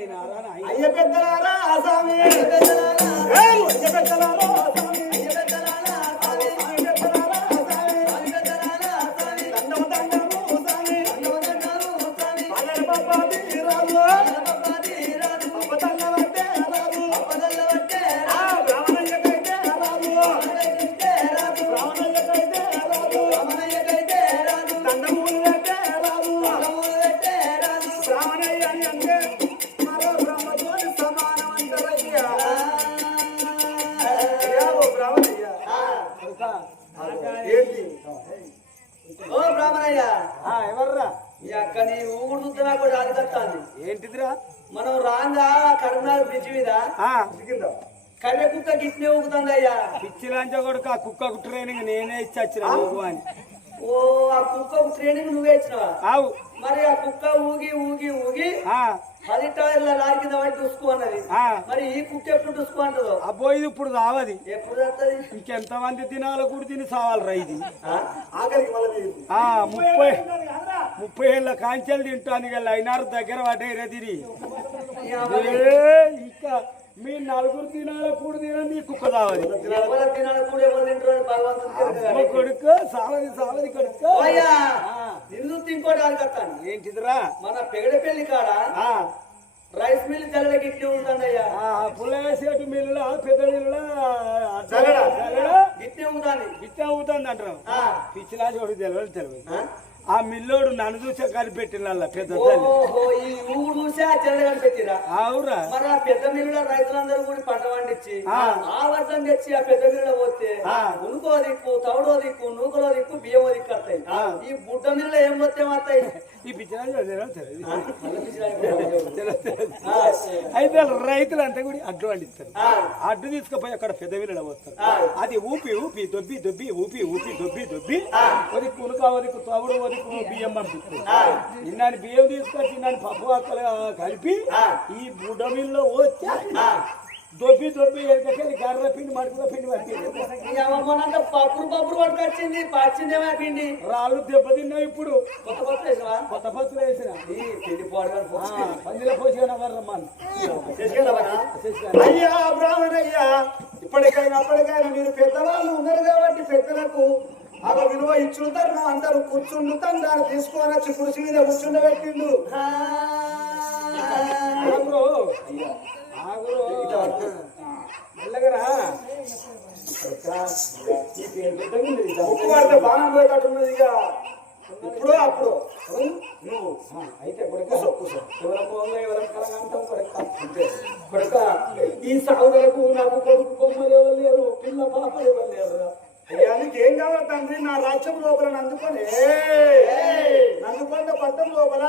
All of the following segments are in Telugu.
అయ్య పెద్దలారా స్వామి అయ్య పెద్దలారా స్వామి ఏంటిదిరా మనం రాంగా కరీంనగర్ బ్రిడ్జ్ మీద కర్రె కుక్క గిట్నే ఊగుతుంది అయ్యా. పిచ్చిలాంచ కొడుకు ఆ కుక్కకు ట్రైనింగ్ నేనే ఇచ్చి అని. ఓ ఆ కుక్కకు ట్రైనింగ్ నువ్వే ఇచ్చినవా? ఆవు. మరి ఆ కుక్క ఊగి ఊగి ఊగి 10 టైర్ల లారీ కింద పడి డుస్కు అన్నది. మరి ఈ కుక్క ఎప్పుడు డుస్కు అంటదో? అబ్బో ఇది ఇప్పుడు రావది. ఎప్పుడు వస్తుంది? ఇంకెంత మంది తినాలో కూడా తిని సావాలి రా ఇది. ఆఖరికి మళ్ళీ 30 ఏళ్ళ కాంచెలు తింటాను కదా అయినారు దగ్గర పడ్డాయిరా తిని. ఇంకా మీ నలుగురు తినాలో కూడా తినండి కుక్క సావది. కొడుకు సావది సావది కొడుకు. నిన్ను ఇంకోటి అడగత్తాను. ఏంటిదిరా? మన పెగడపల్లి కాడ రైస్ మిల్ జల్లడ గిట్టే ఉంటుందయ్యా. పుల్లసేటు మిల్లులా పెద్ద మిల్లులా గిట్టే ఉంటుంది. గిట్టే అవుతుంది అంటారు. పిచ్చిలా చూడు తెలియదు. ఆ మిల్లోడు నన్ను చూసే కనిపెట్టిన పెద్ద అవురా. మరి ఆ పెద్ద మిల్లులో రైతులందరూ కూడా పంట పండించి ఆ వర్షం తెచ్చి ఆ పెద్ద మిల్లులో పోతే ఉనుకో దిక్కు, తవుడో దిక్కు, నూకలో దిక్కు, బియ్యమో దిక్కు వస్తాయి. ఈ బుడ్డ మిల్లులో ఏం పోతే వస్తాయి? ఈ పిచ్చిలా అయితే రైతులంతా కూడా అడ్డు పండిస్తారు. అడ్డు తీసుకుపోయి అక్కడ పెద్ద మిల్లులో పోస్తారు. అది ఊపి ఊపి దొబ్బి దొబ్బి ఊపి ఊపి దొబ్బి దొబ్బి ఒక ఉనుక వదికు తవుడు బియ్యం పంపిస్తుంది. నిన్న బియ్యం తీసుకొచ్చి నన్ను పప్పు అక్కలు కలిపి ఈ బుడ్డ మిల్లో వచ్చి దొబ్బి దొబ్బి ఎక్కడికి గర్ర పిండి మడుకుల పిండి పట్టింది. పప్పురు పప్పురు పట్టుకొచ్చింది. పచ్చిందేమో పిండి. రాళ్ళు దెబ్బతిన్నాయి. ఇప్పుడు కొత్త పత్తులు వేసినా? కొత్త పత్తులు వేసిన పిండి పందిలో పోసిన వర్రమ్మని. అయ్యా బ్రాహ్మణయ్యా, ఇప్పటికైనా అప్పటికైనా మీరు పెద్దవాళ్ళు ఉన్నారు కాబట్టి పెద్దలకు ఆ విలువ ఇచ్చుంటారు. అందరూ కూర్చుండుతాం. దాన్ని తీసుకొని వచ్చి కుర్చీ మీద కూర్చుండబెట్టిండు. ఉప్పు పడితే బాణం పోయేటట్టున్నది. ఇక ఇప్పుడు అప్పుడు నువ్వు అయితే కొడుక ఈ సాగులకు నాకు కొడుకు బొమ్మలు ఎవరు లేరు, పిల్ల పాపలు ఎవరు లేరు. ఏం కావాలి తండ్రి? నా రాజ్యం లోపల నందుకొని నందుకొండ పట్టం లోపల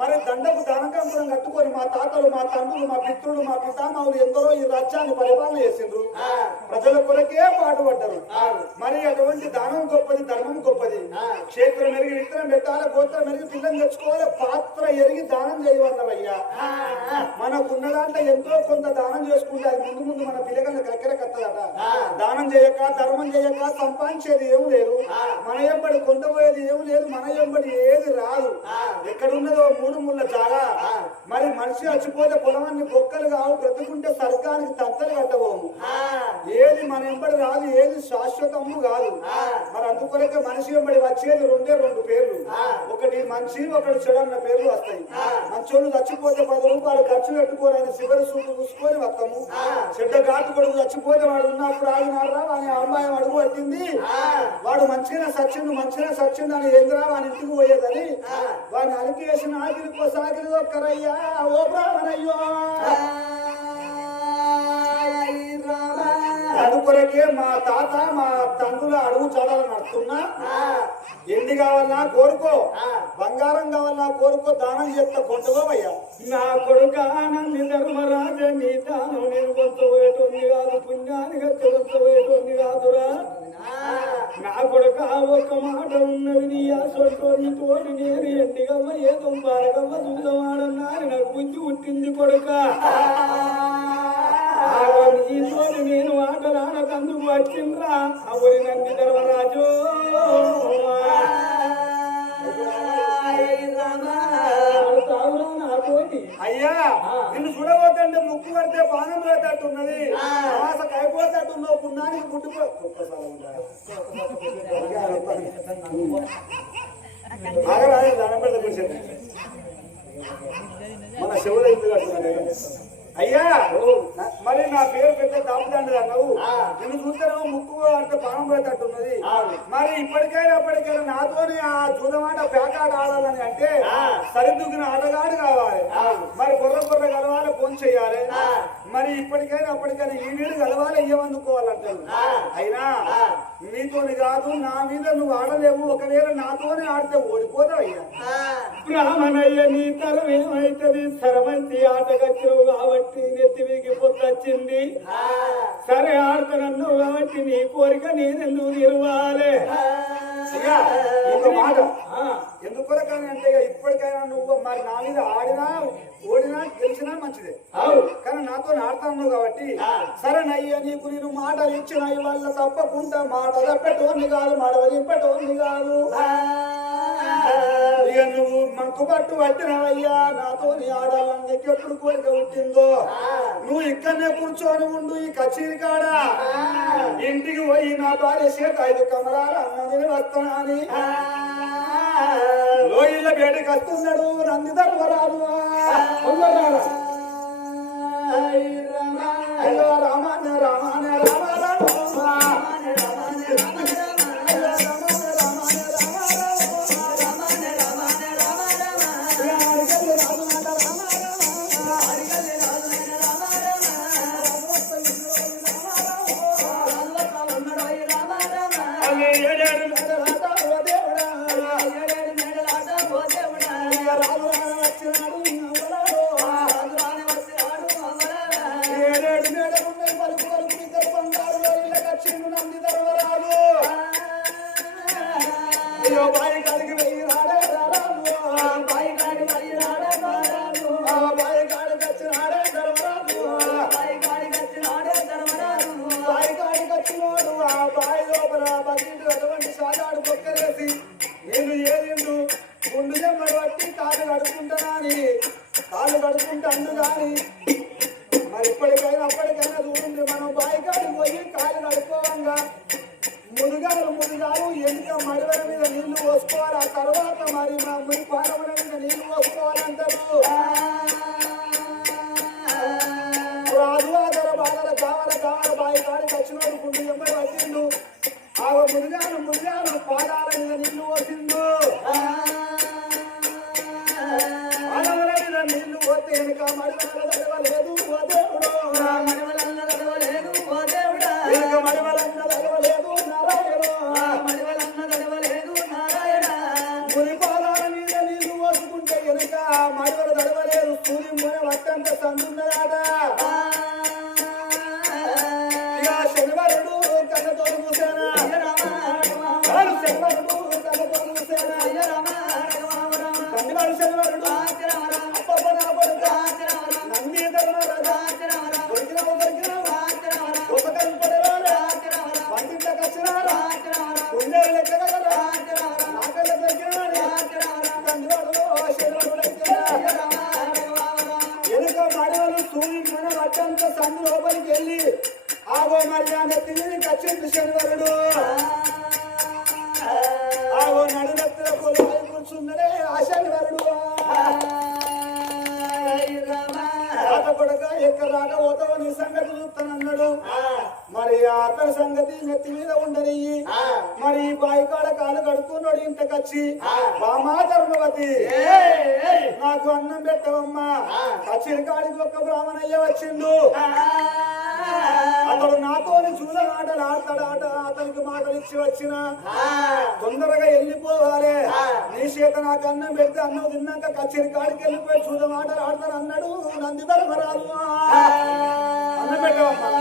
మరి దండకు దానకంపురం కట్టుకొని మా తాతలు, మా తండ్రులు, మా పితృలు, మా పితామహులు ఎందరో ఈ రాజ్యాన్ని పరిపాలన చేసిండ్రు. ప్రజల కొరకే పాటుపడ్డారు. మరి అటువంటి దానం గొప్పది, ధర్మం గొప్పది. క్షేత్రం మెరిగి విత్తనం పెట్టాలి, గోత్రం మెరిగి పిల్లని తెచ్చుకోవాలి, పాత్ర ఎరిగి దానం చేయవన్నవయ్యా. మనకున్న దాంట్లో ఎంతో కొంత దానం చేసుకుంటే అది ముందు ముందు మన పిల్లగాళ్ళకి కక్కెర కత్తదట. దానం చేయక, ధర్మం చేయక సంపాదించేది ఏమి లేదు. మన ఎంబడి కొండపోయేది ఏమి లేదు. మన ఎంబడి ఏది రాదు. ఎక్కడున్నదో 3 ముళ్ళ జాగా. మరి మనిషి చచ్చిపోతే పొలమన్ని బొక్కలు కావు, బ్రతుకుంటే స్వర్గానికి తత్తలు కట్టబోము. ఏది మన ఎంబడి రాదు, ఏది శాశ్వతము కాదు. మరి అందుకొరకే మనిషి ఎంబడి వచ్చేది 2 పేర్లు. ఒకటి మంచి, ఒకటి చెడు అన్న పేర్లు వస్తాయి. మంచోళ్ళు చచ్చిపోతే 10 రూపాయలు ఖర్చు పెట్టుకొని ఆయన చివరి సూటు చూసుకొని వస్తాము. చెడ్డ ఘాటు కొడుకు చచ్చిపోతే వాడు ఉన్నప్పుడు ఆగినారా వాని అమ్మాయి అడుగు పట్టింది, వాడు మంచిగా సచ్చిండు అని ఏంద్రా వాని ఇంటికి పోయేదని వాడిని అలికేసిన ఆగిరికో సాగిరి ఒక్కరయ్యా. ఓ బ్రాహ్మణయ్యో, అందుకొరకే మా తాత మా తండ్రుల అడుగు చాడాలని నడుతున్నా. ఎండి కావాలన్నా కోరుకో, బంగారం కావాలన్నా కోరుకో, దానం చేస్తా కొంటవయ్యా. నా కొడుక ఆనంది ధర్మరాజ నీ తాను నేను కొంతపోయేటోని కాదు, పుణ్యానికి కొంతపోయేటోని కాదురా. నా కొడుక ఒక్క మాట ఉన్నది, నీ ఆసొంటోని తోటి నేను ఎండిగమ్మ ఏదో బారగమ్మ చూద్దామాడన్నా నాకు బుద్ధి పుట్టింది కొడుక. నీతోని నేను ఆటలాడకందుకు వచ్చిండ్రా అవరి నంది ధర్మరాజు. నాతోటి అయ్యా నిన్ను చూడబోతుంటే ముక్కు పడితే పానం పోయేటట్టున్నది ఆశకు అయిపోయేటట్టున్నావు పుణ్యానికి గుడ్డుకో దండం పెడతా కూర్చోండి మన శివుడు ఇంటి కట్టుకున్నాడు అయ్యా మరి నా పేరు పెద్ద దాపుదండ్రి అన్నావు నిన్ను చూస్తేనేమో ముక్కు అంటే పానం పోయేటట్టున్నది మరి ఇప్పటికైనా నాతోని ఆ చూడమాట పేకాట ఆడాలని అంటే సరిదిద్దుకున్న ఆటగాడు కావాలి మరి కొర్ర కలవాలి ఫోన్ చెయ్యాలి మరి ఇప్పటికైనా ఈ నీళ్ళు కలవాలి ఇయ్యమందుకోవాలంటారు అయినా నీతోని కాదు నా మీద నువ్వు ఆడలేవు ఒకవేళ నాతోనే ఆడితే ఓడిపోతావు అయ్యా బ్రాహ్మణయ్య నీ తరం ఏమైతుంది సరమంతి ఆటగచ్చినవు కాబట్టి నెత్తి వీగి పొత్తొచ్చింది సరే ఆడుతున్నావు కాబట్టి నీ కోరిక నేనెందుకు నిలవాలి ఒక మాట ఎందుకొరకని అంటే ఇప్పటికైనా నువ్వు మరి నా మీద ఆడినా ఓడినా గెలిచినా మంచిదే కానీ నాతో ఆడుతున్నావు కాబట్టి సరేనయ్యా నీకు నేను మాటలు ఇచ్చిన వల్ల తప్పకుండా మాట తప్పటోని కాదు మాట వదిలిపెట్టోని కాదు ఇక నువ్వు మనకు పట్టు పట్టినవయ్యా నాతో ఆడాలని నీకు ఎప్పుడు కోరిక పుట్టిందో నువ్వు ఇక్కడనే కూర్చొని ఉండు ఈ కచేరి కాడ ఇంటికి పోయి నా భార్య చేత 5 కమరాలు అన్నది వస్తానని లోయల బయటకు వస్తున్నాడు నంది ధర్మరాజు రామాన రామాన రామ నేను ఏదిండు గుండు జమ్మడి బట్టి కాళ్ళు కడుక్కుంటాను కానీ మరి ఇప్పటికైనా చూడండి మనం బాయికాడికి పోయి కాళ్ళు కడుక్కోవంగా ముదుగాలు ఎందుక మడివల మీద నీళ్లు పోసుకోవాలి ఆ తర్వాత మరి మా ముడి పారముల మీద నీళ్లు పోసుకోవాలంటారు రాజు ఆదర బాధల కావాల బాయికాడికి వచ్చినోడు గుండు జమ్మడి పట్టిండు ఆ ముదిగాను పాదాల మీద నీళ్లు పోసిండు పాదముల మీద నీళ్లు పోతే వెనుక మడివల తడవలేదు ఓ దేవుడు వెనుక మడివలన్న తడవలేదు నారాయణ ముని పాదాల మీద నీళ్లు పోసుకుంటే వెనుక మడివల తడవలేదు సూర్యం పోయిన వట్టంత సందున్నదాట ఇక శనివారుడు కన్నతో చూసానా సందు లోపలికి వెళ్ళి ఆగో మర్యాద తిరిగి కచ్చింది శనివారుడు ఆగో నడునెత్తుల కూర్చుందనే ఆ శనివారుడు కొడక ఎక్కడ రాక పోతావో నీ సంగతి చూస్తానన్నాడు మరి అతని సంగతి నెత్తి మీద ఉండని మరి బాయికాడ కాలు కడుక్కున్నాడు ఇంతకచ్చి బామా ధర్మవతి నాకు అన్నం పెట్టవమ్మా కచ్చిరి కాడికి ఒక్క బ్రాహ్మణయ్య వచ్చిండు అతడు నాతోని చూడమాటలు ఆడతాడాట అతనికి మాటలు ఇచ్చి వచ్చిన తొందరగా వెళ్ళిపోవాలి నీ చేత నాకు అన్నం పెడితే అన్నం తిన్నాక కచ్చిరి కాడికి వెళ్ళిపోయి చూడమాటలు ఆడతాడు అన్నాడు నంది ధర్మరాజు అన్నం పెట్టవమ్మా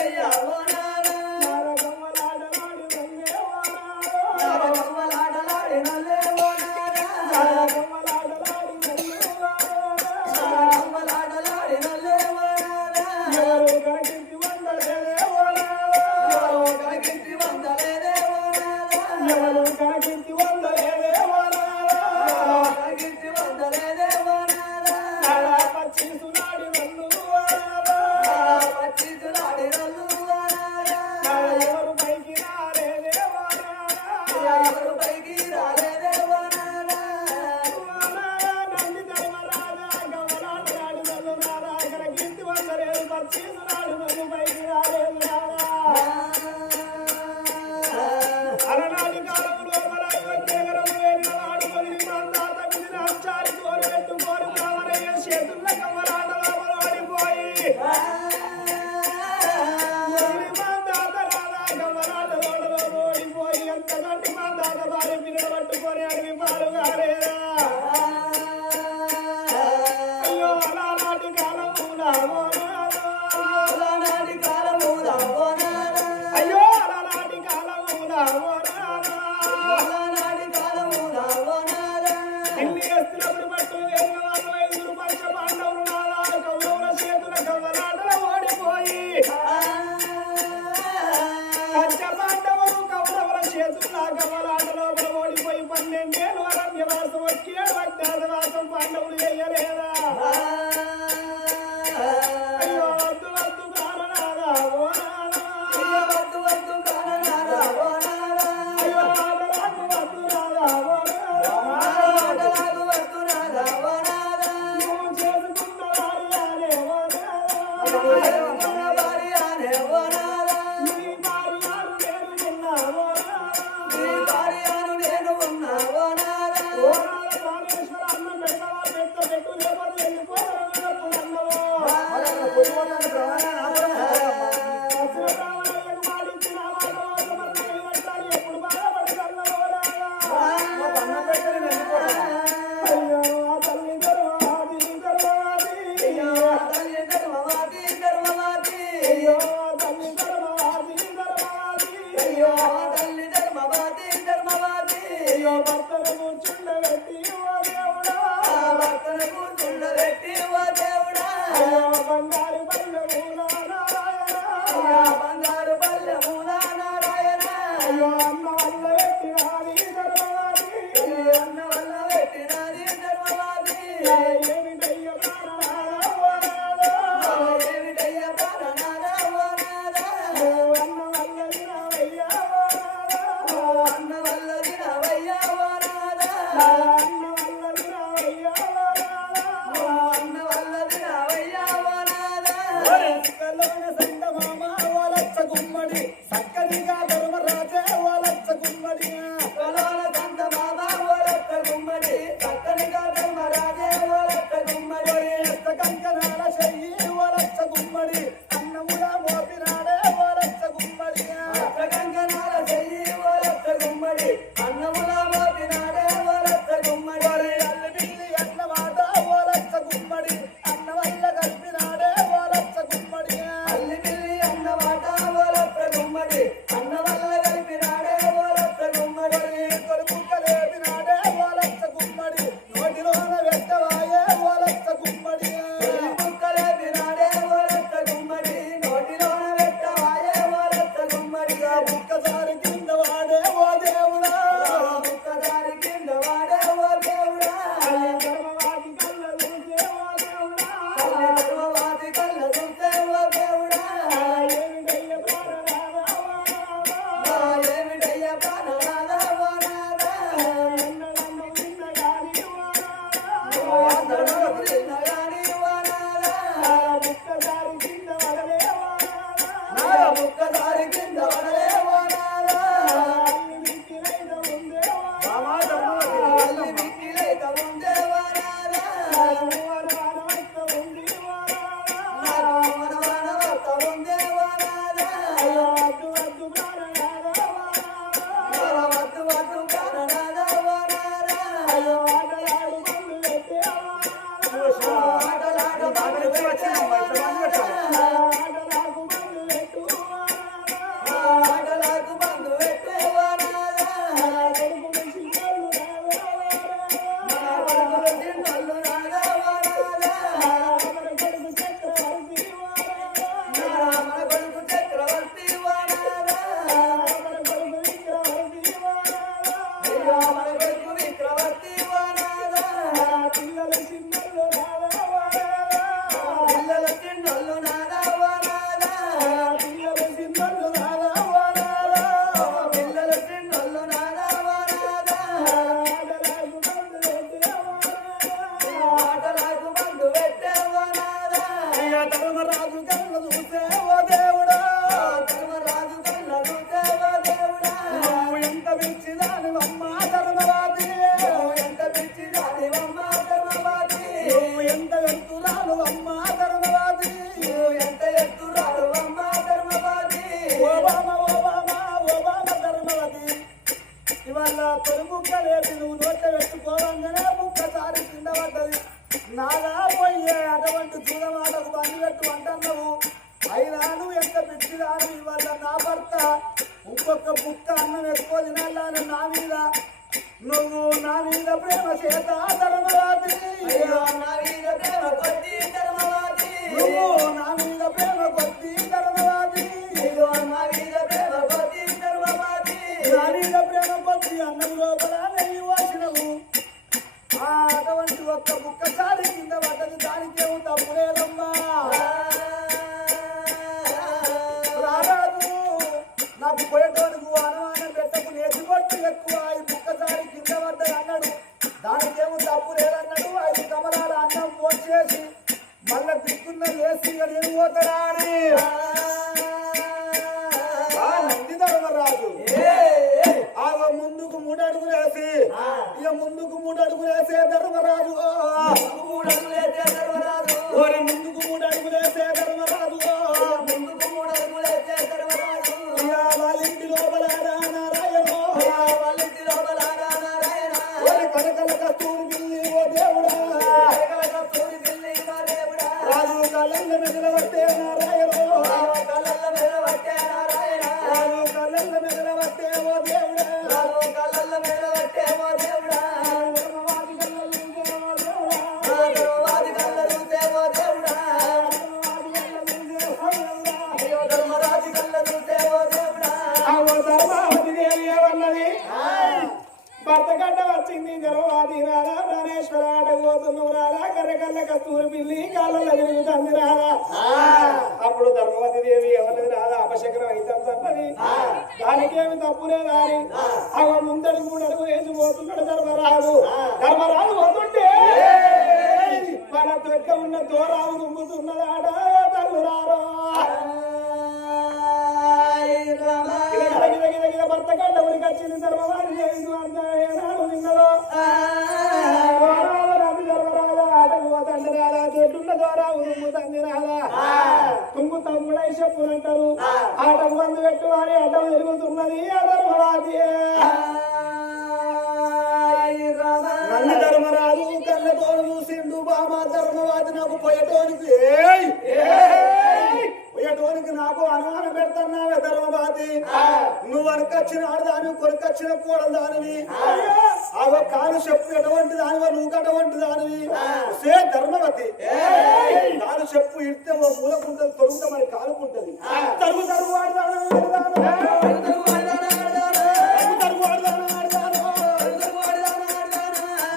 వయ్యా ఓ నాదా నారగమ్మలాడలాడి నల్లే ఓ నాదా నారగమ్మలాడలాడి నల్లే ఓ నాదా ఎవరో కనకింటి వందలేదే ఓ నాదా పచ్చిసులాడి నల్లు నాగా పోయే అటువంటి చూడమాటకు బండి పెట్టు అంటున్నావు. అయినా నువ్వు ఎంత పిచ్చిదాను ఇవాళ నా భర్త ఇంకొక బుక్క అన్నం ఎక్కువ తినాలని నా మీద నువ్వు నా మీద ప్రేమ చేత ధర్మవాది నువ్వు నా మీద ప్రేమ కొద్ది ధర్మవాది నా మీద ప్రేమ కొద్ది అన్నం లోపల నెయ్యి వాసినవు. అటువంటి ఒక్క బుక్క చాలి కింద పడ్డది దానికేమో తప్పులేదమ్మా. రారాదు నాకు పోయేటోనికి అనుమానం పెట్టకు నేర్చుకొట్టు ఎక్కువ ఈ బుక్క చాలి కింద పడ్డది అన్నాడు. దానికేమో తప్పు లేదన్నాడు. 5 కమలాల అన్నం పోసేసి మళ్ళా దిక్కున్న వేసి నేను పోతాడా అని నంది ధర్మరాజు ముందుకు 3 అడుగులు వేసి ఇక ముందుకు 3 అడుగులు వేసే ధర్మరాజు ఓరి ముందుకు 3 అడుగులు వేసే ధర్మరాజు వాళ్ళ ఇంటి లోపల నారాయణ ఓరి కనకల కస్తూరి పిల్లి ఓ దేవుడా రాజు కళ్ళ మెదలబట్టే నారాయణ రాజు కళ్ళ మెదలబట్టే ఓ దేవుడా భర్త గడ్డ వచ్చింది జలవాది రారా ప్రాణేశ్వర ఆడబోతున్నావు రారా కర్రకల్ల కస్తూరి పిల్లి కాళ్ళలో తిరుగుతుంది రారా. అప్పుడు ధర్మవతి దేవి ఎవరిది రాదా అపశకరం అవుతుంది దానికేమి తప్పులేదా అని ముందడుగు 3 అడుగు వేసి పోతున్నాడు ధర్మరాజు పోతుంటే మన తొక్క ఉన్న దూరాలు దుమ్ముతున్నదాడ తల్లురారో భర్త గడ్డ ఉరికి వచ్చింది ధర్మవాది ఏనాడు నిన్నలో ధర్మరాజా ఆటకు పోతండి రాదా దొడ్డున్న ద్వారా ఉరుముతంది రాదా తుంగు తమ్ముడై చెప్పులంటారు ఆటకు మందు పెట్టు అని అడ్డం తిరుగుతున్నది ఆ ధర్మరాజు నన్ను ధర్మరాజు కళ్ళతో చూసిండు బామా ధర్మవాది నాకు పోయేటోనికి నాకు అనుమానం పెడుతున్నావే ధర్మవాది నువ్వు అనుకొచ్చిన ఆడదాని కొనుకొచ్చిన కూడలు దానివి కాలు చెప్పు ఎటువంటి దానివా నువ్వు అటువంటి దానివి సే ధర్మవతి కాలు చెప్పు ఇస్తే ఓ మూలకుంటది తొలుగుతా మరి కాలుకుంటది తరుగు తరుగు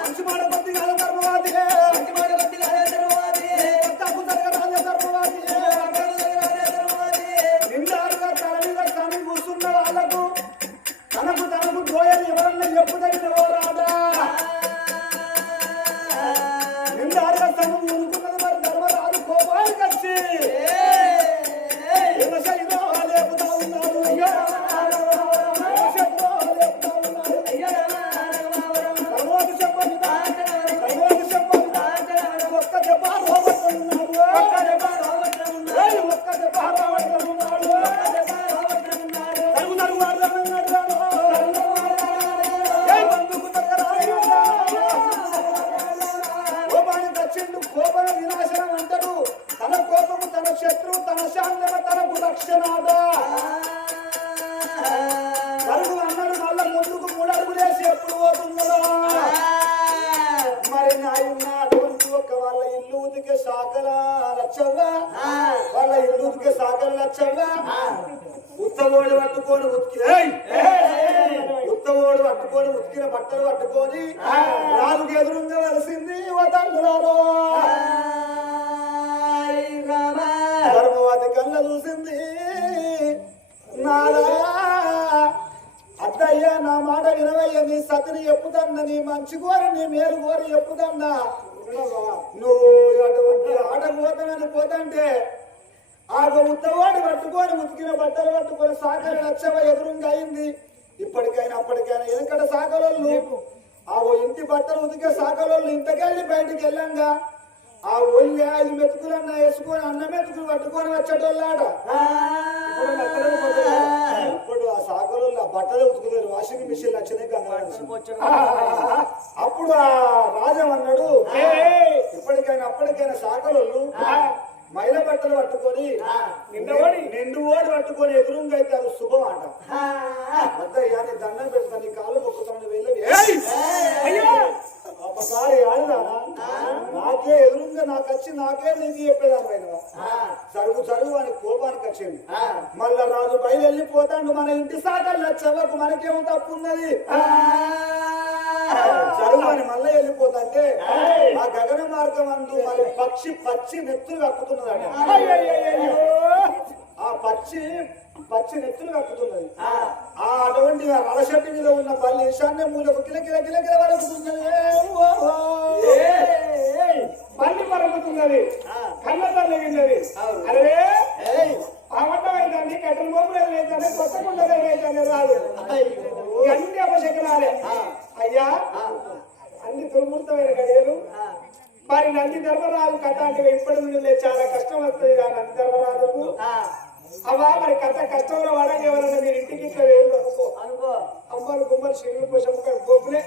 మంచి మాట కొద్ది కాదు ధర్మవాది కూర్చున్న వాళ్ళకు తనకు దోయని ఎవరన్నా చెప్పు తగిన రాదా నిండారుగా తను ఉనుకున్నది మరి ధర్మరాజు కోపానికి వచ్చి లేపుతా ఉన్నారు ఒక్క దెబ్బ కోపం వినాశనం అంటాడు. తన కోపము తన శత్రువు తన శాంతమ తనకు రక్షణాద తరుగు అన్నాడు. మళ్ళా ముందుకు 3 అడుగులేసి ఎప్పుడు పోతుందో మరి నాయన అటువంటి ఒక వాళ్ళ ఇల్లు ఉతికే శాఖల లచ్చవ్వా వాళ్ళ ఇల్లు ఉతికే శాఖల లచ్చవ్వా ఉత్తమోడు పట్టుకొని ఉతికిన బట్టలు పట్టుకొని 4 ఎదురుగా వలసింది వదల్లారో ధర్మవాది కళ్ళ చూసింది నాదా అత్తయ్య నా మాట వినవయ్య నీ సతిని ఎప్పుదన్నా నీ మంచి కోరి నీ మేలు కోరి ఎప్పుదన్నా నువ్వు అటువంటి ఆటకు పోతానని పోతంటే ఉత్తవాడు పట్టుకొని ఉతికిన బట్టలు పట్టుకొని సాకలు లక్షవ ఎదురుగా అయింది. ఇప్పటికైనా అప్పటికైనా ఎందుకంటే సాకలోళ్ళు ఇంటి బట్టలు ఉతికే సాకలోళ్ళు ఇంటికెళ్ళి బయటికి వెళ్ళంగా ఆ ఒళ్ళి 5 మెతుకులన్నా వేసుకొని అన్నం మెతుకులు పట్టుకొని వచ్చేటోళ్ళాడ. ఇప్పుడు ఆ సాకలోళ్ళు ఆ బట్టలు ఉతుకుతారు వాషింగ్ మిషన్ వచ్చినాయి కదా. అప్పుడు ఆ రాజం అన్నాడు అప్పటికైనా సాకలోళ్ళు మైల బట్టలు పట్టుకొని నిండు ఓడి పట్టుకొని ఎదురుగా అయితే అది శుభం ఆట వద్దయ్యా నీ దండం పెడతా నీ కాలు మొక్కుతాను వెళ్ళవి ఒకసారి ఆడదానా నాకే ఎదురుగా నాకే నీకు చెప్పేదాని జరుగు అని కోపానికి వచ్చింది మళ్ళా రాజు బయలు వెళ్ళిపోతాడు మన ఇంటి సాగల్లో చెవకు మనకేమో తప్పు ఉన్నది జరుగు అని మళ్ళీ వెళ్ళిపోతాంటే ఆ గగన మార్గం అందు మరి పచ్చి నెత్తులు కక్కుతున్నదండి ఆ పచ్చి నెత్తులు కక్కుతున్నది ఆ అటువంటి రడశెట్టి మీద ఉన్న బల్లి ఈశాన్య మూలకు కిలకిల వరకుతున్నది బండి పరుగుతున్నది కళ్ళ తల్లిగిన్నది అరే అవటమైందండి కట్టెల మోపులు ఏదైతే కొత్త కుండలు ఏదైతే రాదు అన్ని అపశకరాలే అయ్యా అన్ని దుర్మూర్తమైన గడియలు మరి నంది ధర్మరాజు కథ అంటే ఇప్పటి నుండి చాలా కష్టం వస్తుంది ఆ నంది ధర్మరాజుకు అవా మరి కథ కష్టంలో వాడని ఎవరన్నా మీరు ఇంటికి ఇట్లా వేరు అనుకో అమ్మలు గుమ్మలు సిరుగు పోషమ్మ గొప్పలే